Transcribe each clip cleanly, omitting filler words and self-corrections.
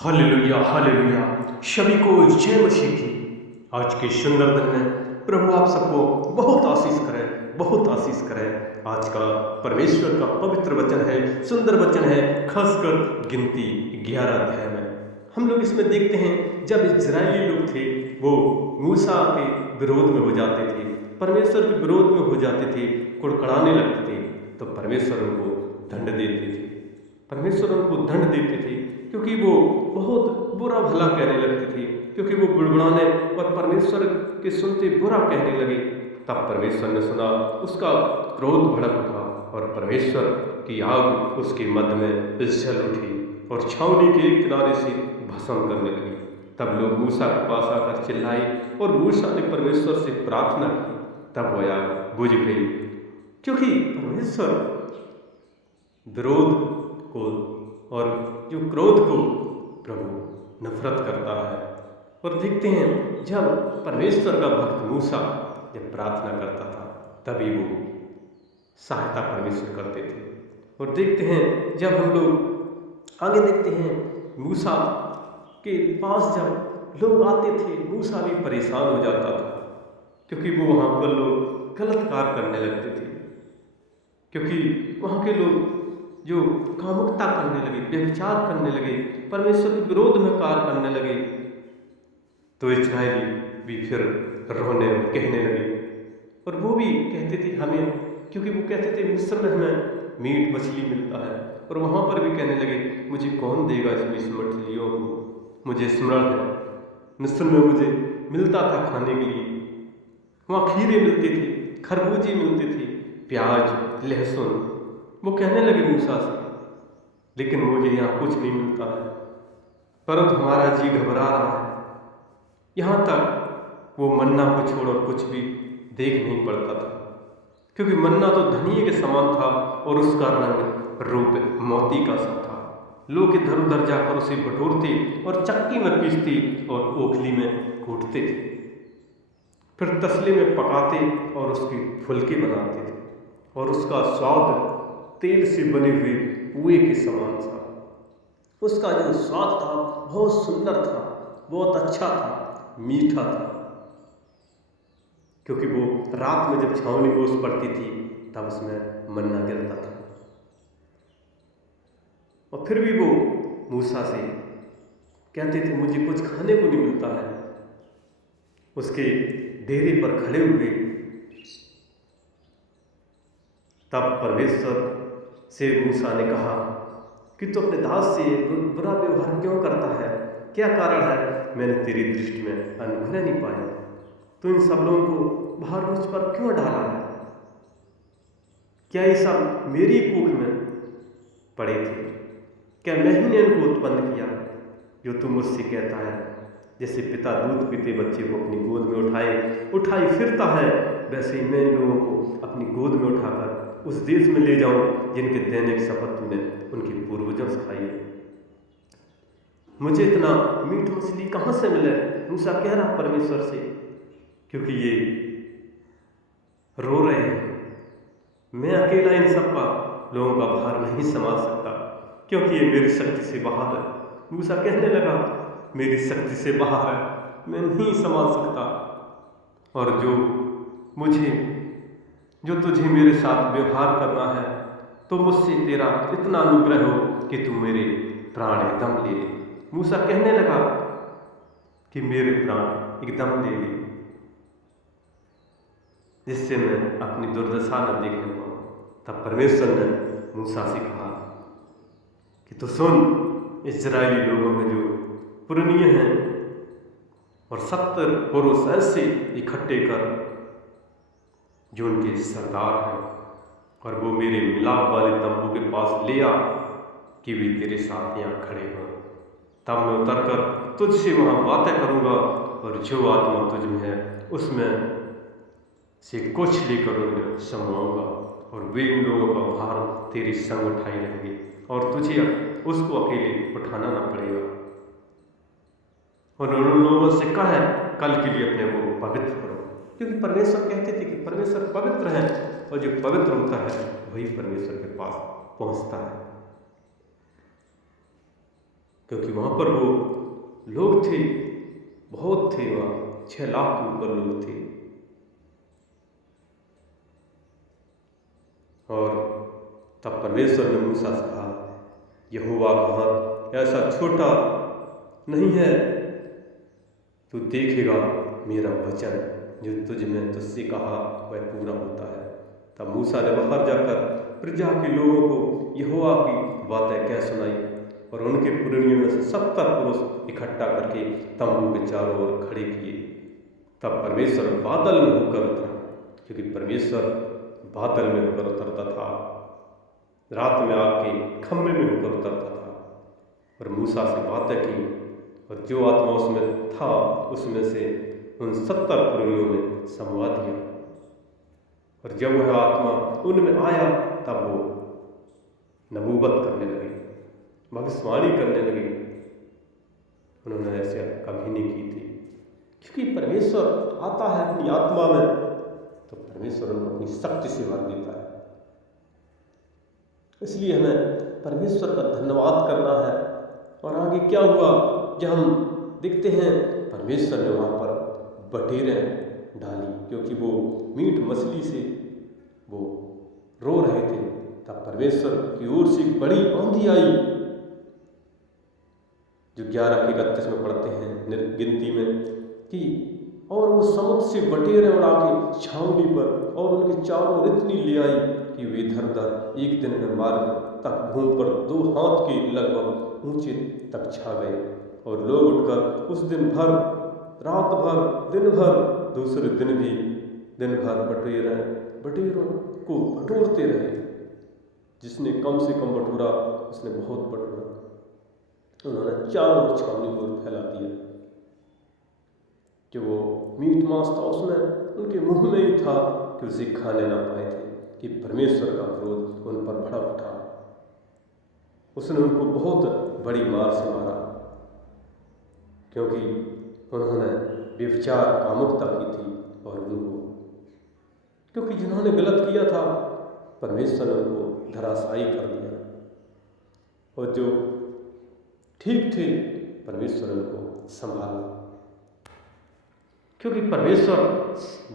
Hallelujah hallelujah. सभी को जय मसीह की। आज के सुंदर दिन में प्रभु आप सबको बहुत आशीष करें, बहुत आशीष करें। आज का परमेश्वर का पवित्र वचन है, सुंदर वचन है, खासकर गिनती 11 अध्याय में हम लोग इसमें देखते हैं जब इजरायली लोग थे वो मूसा के विरोध में हो जाते थे, परमेश्वर के विरोध में हो जाते थे, कुड़कुड़ाने लगते थे, तो परमेश्वर उनको दंड देते थे। परमेश्वर उनको दंड देते थे क्योंकि वो बहुत बुरा भला कहने लगते थे, क्योंकि वो गुड़गुड़ाने और परमेश्वर के सुनते बुरा कहने लगे। तब परमेश्वर ने सुना, उसका क्रोध भड़क उठा और परमेश्वर की आग उसके मध्य में जल उठी और छावनी के एक किनारे से भस्म करने लगी। तब लोग मूसा के पास आकर चिल्लाए और मूसा ने परमेश्वर से प्रार्थना की। तब वो आग बुझ गई, क्योंकि परमेश्वर विरोध को और जो क्रोध को प्रभु नफरत करता है। और देखते हैं जब परमेश्वर का भक्त मूसा जब प्रार्थना करता था तभी वो सहायता परमेश्वर करते थे। और देखते हैं जब हम लोग आगे देखते हैं मूसा के पास जब लोग आते थे, मूसा भी परेशान हो जाता था क्योंकि वो वहाँ पर लोग गलत कार्य करने लगते थे, क्योंकि वहाँ के लोग जो कामुकता करने लगे, व्यभिचार करने लगे, परमेश्वर के विरोध में कार्य करने लगे, तो इस्राएली भी फिर रोने और कहने लगे। और वो भी कहते थे हमें, क्योंकि वो कहते थे मिस्र में हमें मीट मछली मिलता है, और वहाँ पर भी कहने लगे मुझे कौन देगा इस मछलियों को, मुझे स्मरण है मिस्र में मुझे मिलता था खाने के लिए, वहाँ खीरे मिलते थे, खरबूजे मिलते थे, प्याज, लहसुन। वो कहने लगे मूसा से, लेकिन मुझे यहाँ कुछ नहीं मिलता है, परंतु हमारा जी घबरा रहा है। यहाँ तक वो मन्ना को छोड़ और कुछ भी देख नहीं पड़ता था, क्योंकि मन्ना तो धनिये के समान था और उसका रंग रूप मोती का सा था। लोग इधर उधर जाकर उसे बटोरते और चक्की में पीसते और ओखली में कूटते थे, फिर तसले में पकाते और उसकी फुलके बनाते थे, और उसका स्वाद तेल से बने हुए पुए के समान था। उसका जो स्वाद था बहुत सुंदर था, बहुत अच्छा था, मीठा था, क्योंकि वो रात में जब छावनी ओस पड़ती थी तब उसमें मन्ना गिरता था। और फिर भी वो मूसा से कहते थे मुझे कुछ खाने को नहीं मिलता है। उसके डेरे पर खड़े हुए तब परमेश्वर से मूसा ने कहा कि तू अपने दास से बुरा व्यवहार क्यों करता है, क्या कारण है, मैंने तेरी दृष्टि में अनुग्रह नहीं पाया, तो इन सब लोगों को बाहर मुझ पर क्यों डाला है, क्या ये सब मेरी कूख में पड़े थे, क्या मैं ही ने इनको उत्पन्न किया, जो तू मुझसे कहता है जैसे पिता दूध पीते बच्चे को अपनी गोद में उठाई फिरता है, वैसे ही मैं इन लोगों को अपनी गोद में उठाकर उस देश में ले जाऊं जिनके देने की शपथ तूने उनके पूर्वजों से खाई है। मुझे इतना मीट मछली कहाँ से मिले, मूसा कह रहा परमेश्वर से, क्योंकि ये रो रहे हैं, मैं अकेला इन सब का लोगों का भार नहीं संभाल सकता, क्योंकि ये मेरी शक्ति से बाहर है। मूसा कहने लगा मेरी शक्ति से बाहर है, मैं नहीं संभाल सकता, और जो तुझे मेरे साथ व्यवहार करना है तो मुझसे तेरा इतना अनुग्रह हो कि तू मेरे प्राण एकदम ले ले। मूसा कहने लगा कि मेरे प्राण एकदम ले ले, जिससे मैं अपनी दुर्दशा न देखने पाऊं। तब परमेश्वर ने मूसा से कहा कि तू सुन, इजरायली लोगों में जो पुरनिये हैं और 70 पुरुष ऐसे इकट्ठे कर जो उनके सरदार हैं, और वो मेरे मिलाप वाले तंबू के पास ले आ कि वे तेरे साथ यहाँ खड़े हों। तब मैं उतरकर तुझसे वहाँ बातें करूँगा, और जो आत्मा तुझ में है उसमें से कुछ लेकर उन्हें समाऊंगा, और वे इन लोगों का भार तेरे संग उठाए रहेंगे, और तुझे उसको अकेले उठाना ना पड़ेगा। और उन लोगों से कहा है कल के लिए अपने को पवित्र करो, क्योंकि परमेश्वर कहते थे कि परमेश्वर पवित्र है, और जो पवित्र होता है वही परमेश्वर के पास पहुंचता है। क्योंकि वहाँ पर वो लोग थे, बहुत थे, वहाँ 6 लाख के ऊपर लोग थे। और तब परमेश्वर ने मूसा से कहा, यहोवा का हाथ ऐसा छोटा नहीं है, तू देखेगा मेरा वचन जो तुझसे कहा वह पूरा होता है। तब मूसा ने बाहर जाकर प्रजा के लोगों को यहोवा की बातें कह सुनाई और उनके पुरनियों में से 70 पुरुष इकट्ठा करके तंबू के चारों ओर खड़े किए। तब परमेश्वर बादल में होकर उतरा, क्योंकि परमेश्वर बादल में होकर उतरता था, रात में आग के खम्भे में होकर उतरता था और मूसा से बातें की। और जो आत्मा उसमें था उसमें से उन 70 पुरनियों में समवा दिया। और जब वह आत्मा उनमें आया तब वो नबूवत करने लगे, भविष्यवाणी करने लगे। उन्होंने ऐसे कभी नहीं की थी, क्योंकि परमेश्वर आता है अपनी आत्मा में तो परमेश्वर उनको अपनी शक्ति से भर देता है। इसलिए हमें परमेश्वर का धन्यवाद करना है। और आगे क्या हुआ, जब हम देखते हैं परमेश्वर ने वहाँ पर बटेरें डाली, क्योंकि वो मीट मछली से वो रो रहे थे। तब परमेश्वर की ओर से एक बड़ी आंधी आई, जो 11 के 31 में पढ़ते हैं गिनती में कि और वो समुद्र से बटेरें उड़ा के छावनी पर और उनके चारों ओर इतनी ले आई कि वे इधर-उधर एक दिन में मार्ग तक भूमि पर 2 हाथ के लगभग ऊंचे तक छा गए। और लोग उठकर उस दिन भर, रात भर, दिन भर, दूसरे दिन भी दिन भर बटेरों को बटोरते रहे। जिसने कम से कम बटोरा उसने बहुत बटोरा। उन्होंने चारों छावनी को फैला दिया। जो वो मीट मांस था उसमें उनके मुंह में ही था कि उसे खाने ना पाए थे, कि परमेश्वर का क्रोध उन पर भड़क उठा। उसने उनको बहुत बड़ी मार से मारा, क्योंकि उन्होंने व्यभिचार कामुकता की थी। और उनको, क्योंकि जिन्होंने गलत किया था परमेश्वर ने उनको धराशायी कर दिया, और जो ठीक थे परमेश्वर उनको संभाला। क्योंकि परमेश्वर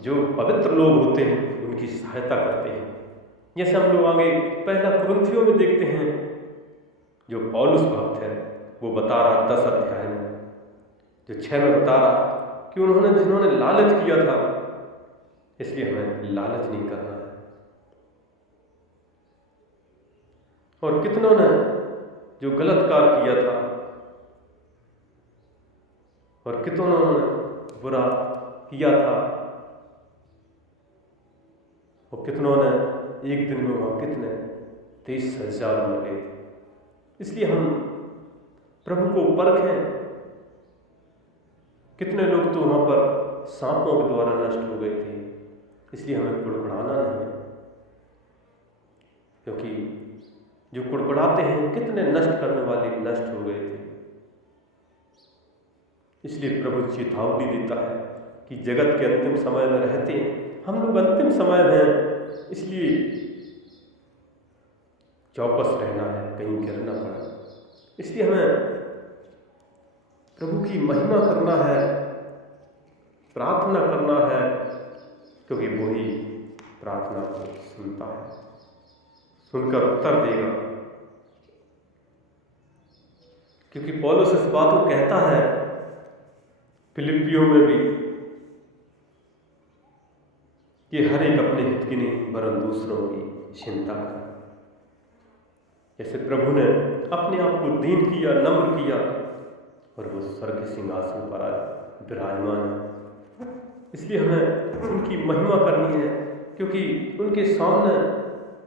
जो पवित्र लोग होते हैं उनकी सहायता करते हैं। जैसे हम लोग आगे पहला कुरिन्थियों में देखते हैं, जो पौलुस भक्त है वो बता रहा 10 अध्याय में, जो 6 में बता रहा कि जिन्होंने लालच किया था, इसलिए हमें लालच नहीं करना है। और कितनों ने जो गलत कार्य किया था और कितनों ने बुरा किया था, और कितनों ने एक दिन में वहां कितने 23,000 मर गए थे। इसलिए हम प्रभु को परखें। कितने लोग तो वहां पर सांपों के द्वारा नष्ट हो गए थे, इसलिए हमें कुड़कुड़ाना नहीं है, क्योंकि जो कुड़कुड़ाते हैं कितने नष्ट करने वाले नष्ट हो गए थे। इसलिए प्रभु चेतावनी देता है कि जगत के अंतिम समय में रहते हैं, हम लोग अंतिम समय में हैं, इसलिए चौकस रहना है, कहीं गिरना पड़ा। इसलिए हमें प्रभु की महिमा करना है, प्रार्थना करना है, क्योंकि वो ही प्रार्थना को सुनता है, सुनकर उत्तर देगा। क्योंकि पौलुस इस बात को कहता है फिलिपियों में भी कि हर एक अपने हित की नहीं वरन दूसरों की चिंता करे। जैसे प्रभु ने अपने आप को दीन किया, नम्र किया, और वो स्वर्ग के सिंहासन पर विराजमान है। इसलिए हमें उनकी महिमा करनी है, क्योंकि उनके सामने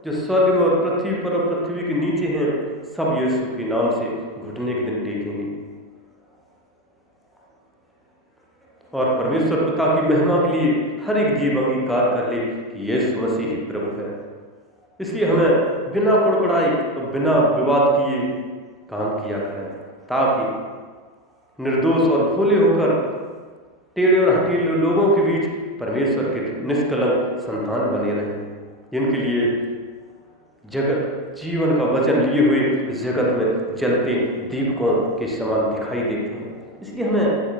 जो स्वर्ग में और पृथ्वी पर और पृथ्वी के नीचे हैं, सब यीशु के नाम से घुटने के दिन टेकेंगे। और परमेश्वर पिता की महिमा के लिए हर एक जीव अंगीकार कर ले कि यीशु मसीह ही प्रभु है। इसलिए हमें बिना कुड़कुड़ाई और बिना विवाद किए काम किया करें, ताकि निर्दोष और भोले होकर टेढ़े और हठीले लोगों के बीच परमेश्वर के निष्कलंक संतान बने रहें, जिनके लिए जगत जीवन का वचन लिए हुए इस जगत में जलते दीपकों के समान दिखाई देते हैं। इसलिए हमें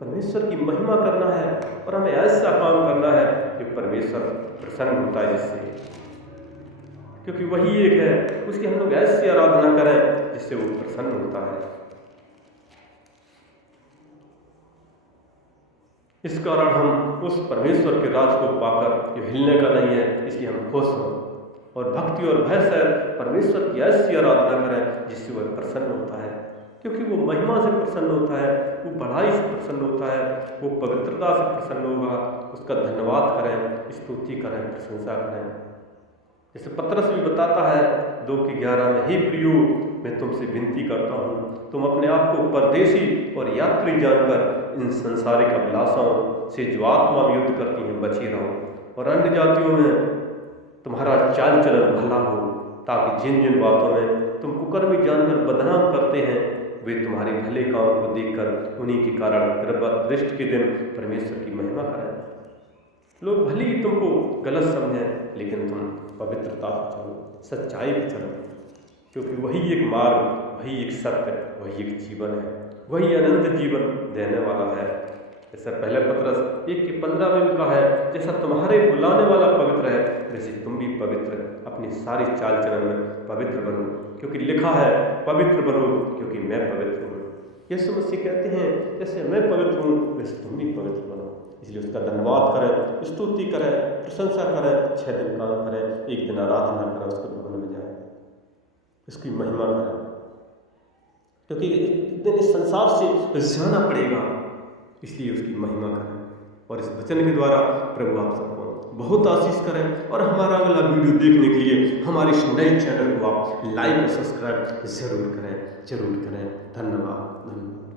परमेश्वर की महिमा करना है और हमें ऐसा काम करना है जो परमेश्वर प्रसन्न होता है जिससे, क्योंकि वही एक है, उसकी हम लोग ऐसी आराधना करें जिससे वो प्रसन्न होता है। इस कारण हम उस परमेश्वर के राज को पाकर जो हिलने का नहीं है, इसलिए हम खुश हों और भक्ति और भय से परमेश्वर की ऐसी आराधना करें जिससे वह प्रसन्न होता है, क्योंकि वो महिमा से प्रसन्न होता है, वो बढ़ाई से प्रसन्न होता है, वो पवित्रता से प्रसन्न होगा। उसका धन्यवाद करें, स्तुति करें, प्रशंसा करें। जैसे पतरस भी बताता है 2:11 में, हे प्रियो, मैं तुमसे विनती करता हूँ, तुम अपने आप को परदेशी और यात्री जानकर इन संसारिक अभिलाषाओं से जो आत्मा में युद्ध करती हैं बचे रहो, और अन्य जातियों में तुम्हारा चाल चलन भला हो, ताकि जिन जिन बातों में तुम कुकर्मी जानकर बदनाम करते हैं वे तुम्हारे भले काम को देखकर उन्हीं के कारण कृपा दृष्टि के दिन परमेश्वर की महिमा करें। लोग भले ही तुमको गलत समझें, लेकिन तुम पवित्रता से चलो, सच्चाई पे चलो, क्योंकि वही एक मार्ग, वही एक सत्य, वही एक जीवन है, वही अनंत जीवन देने वाला है। जैसा पहले पतरस 1:15 में भी कहा है, जैसा तुम्हारे बुलाने वाला पवित्र है वैसे तुम भी पवित्र अपनी सारी चाल चलन में पवित्र बनो, क्योंकि लिखा है पवित्र बनो क्योंकि मैं पवित्र हूँ। यीशु मसीह कहते हैं जैसे मैं पवित्र हूँ वैसे तुम भी पवित्र बनो। इसलिए उसका धन्यवाद करें, स्तुति करें, प्रशंसा करें, 6 दिन काम करें, 1 दिन आराधना करें, उसके भवन में जाए, उसकी महिमा करें, क्योंकि एक दिन इस संसार से जाना पड़ेगा, इसलिए उसकी महिमा करें। और इस वचन के द्वारा प्रभु आप सबको बहुत आशीष करें। और हमारा अगला वीडियो देखने के लिए हमारे इस नए चैनल को आप लाइक और सब्सक्राइब जरूर करें। धन्यवाद।